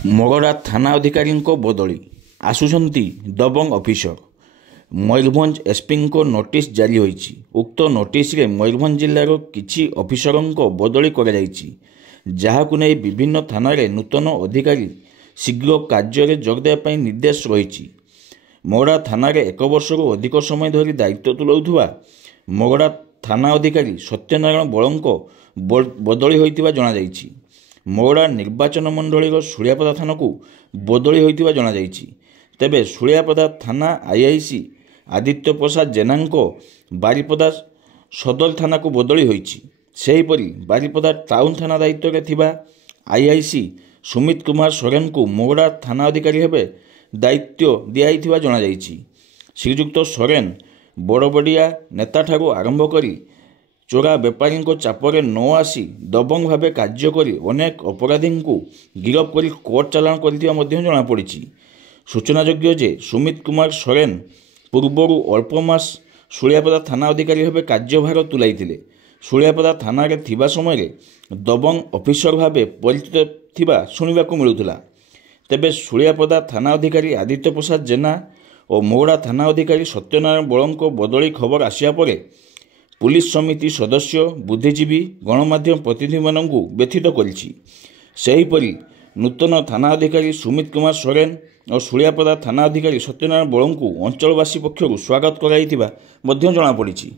ମଗଡ଼ା ଥାନା ଅଧିକାରୀଙ୍କ ବଦଳି ଆସୁଛନ୍ତି ଦବଙ୍ଗ ଅଫିସର। ମୟୂରଭଞ୍ଜ ଏସ୍ପିଙ୍କ ନୋଟିସ୍ ଜାରି ହୋଇଛି। ଉକ୍ତ ନୋଟିସ୍ରେ ମୟୂରଭଞ୍ଜ ଜିଲ୍ଲାର କିଛି ଅଫିସରଙ୍କ ବଦଳି କରାଯାଇଛି, ଯାହାକୁ ନେଇ ବିଭିନ୍ନ ଥାନାରେ ନୂତନ ଅଧିକାରୀ ଶୀଘ୍ର କାର୍ଯ୍ୟରେ ଯୋଗଦେବା ପାଇଁ ନିର୍ଦ୍ଦେଶ ରହିଛି। ମଗଡ଼ା ଥାନାରେ 1 ବର୍ଷରୁ ଅଧିକ ସମୟ ଧରି ଦାୟିତ୍ୱ ତୁଲାଉଥିବା ମଗଡ଼ା ଥାନା ଅଧିକାରୀ ସତ୍ୟନାରାୟଣ ବଳଙ୍କ ବଦଳି ହୋଇଥିବା ଜଣାଯାଇଛି। ମଗଡ଼ା ନିର୍ବାଚନ ମଣ୍ଡଳୀର ଶୁଳିଆପଦା ଥାନାକୁ ବଦଳି ହୋଇଥିବା ଜଣାଯାଇଛି। ତେବେ ଶୁଳିଆପଦା ଥାନା ଆଇଆଇସି ଆଦିତ୍ୟ ପ୍ରସାଦ ଜେନାଙ୍କ ବାରିପଦା ସଦର ଥାନାକୁ ବଦଳି ହୋଇଛି। ସେହିପରି ବାରିପଦା ଟାଉନ ଥାନା ଦାୟିତ୍ୱରେ ଥିବା ଆଇଆଇସି ସୁମିତ କୁମାର ସୋରେନଙ୍କୁ ମଗଡ଼ା ଥାନା ଅଧିକାରୀ ଭାବେ ଦାୟିତ୍ୱ ଦିଆଯାଇଥିବା ଜଣାଯାଇଛି। ଶ୍ରୀଯୁକ୍ତ ସୋରେନ ବଡ଼ବଡ଼ିଆ ନେତାଠାରୁ ଆରମ୍ଭ କରି ଚୋରା ବେପାରୀଙ୍କ ଚାପରେ ନ ଆସି ଦବଙ୍ଗ ଭାବେ କାର୍ଯ୍ୟ କରି ଅନେକ ଅପରାଧୀଙ୍କୁ ଗିରଫ କରି କୋର୍ଟ ଚାଲାଣ କରିଥିବା ମଧ୍ୟ ଜଣାପଡ଼ିଛି। ସୂଚନାଯୋଗ୍ୟ ଯେ ସୁମିତ କୁମାର ସୋରେନ ପୂର୍ବରୁ ଅଳ୍ପ ମାସ ଶୁଳିଆପଦା ଥାନା ଅଧିକାରୀ ଭାବେ କାର୍ଯ୍ୟଭାର ତୁଲାଇଥିଲେ। ଶୁଳିଆପଦା ଥାନାରେ ଥିବା ସମୟରେ ଦବଙ୍ଗ ଅଫିସର ଭାବେ ପରିଚିତ ଥିବା ଶୁଣିବାକୁ ମିଳୁଥିଲା। ତେବେ ଶୁଳିଆପଦା ଥାନା ଅଧିକାରୀ ଆଦିତ୍ୟ ପ୍ରସାଦ ଜେନା ଓ ମଗଡ଼ା ଥାନା ଅଧିକାରୀ ସତ୍ୟନାରାୟଣ ବଳଙ୍କ ବଦଳି ଖବର ଆସିବା ପରେ ପୁଲିସ ସମିତି ସଦସ୍ୟ, ବୁଦ୍ଧିଜୀବୀ, ଗଣମାଧ୍ୟମ ପ୍ରତିନିଧିମାନଙ୍କୁ ବ୍ୟଥିତ କରିଛି। ସେହିପରି ନୂତନ ଥାନା ଅଧିକାରୀ ସୁମିତ କୁମାର ସୋରେନ ଓ ଶୁଳିଆପଦା ଥାନା ଅଧିକାରୀ ସତ୍ୟନାରାୟଣ ବଳଙ୍କୁ ଅଞ୍ଚଳବାସୀ ପକ୍ଷରୁ ସ୍ୱାଗତ କରାଯାଇଥିବା ମଧ୍ୟ ଜଣାପଡ଼ିଛି।